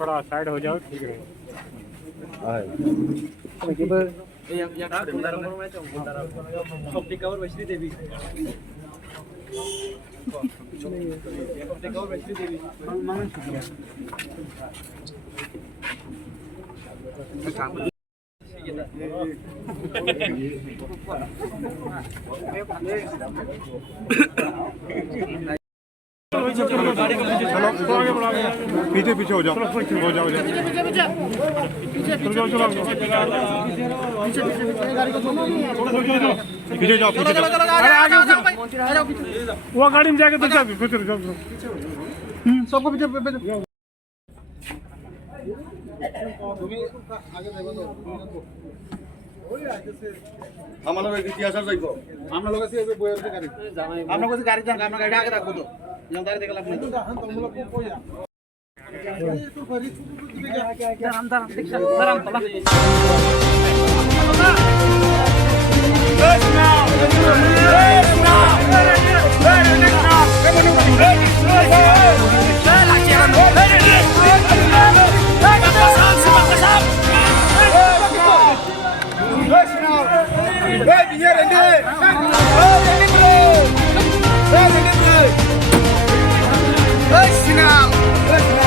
थोड़ा साइड हो जाओ ठीक रहेगा। पीछे पीछे हो जाओ हो जाओ पीछे जाओ वो गाड़ी में जाके तो जाओ सबको पीछे আমার লোক ইতিহাসের যাইব আমরা লোক আছে বইয়ের গাড়ি আমরা কাছে গাড়ি যান আমরা গাড়ি আগে রাখবো তো যেমন গাড়ি দেখলাম না তোমরা কইয়া দাঁড়ান দাঁড়ান দেখছেন দাঁড়ান তোলা Let's go!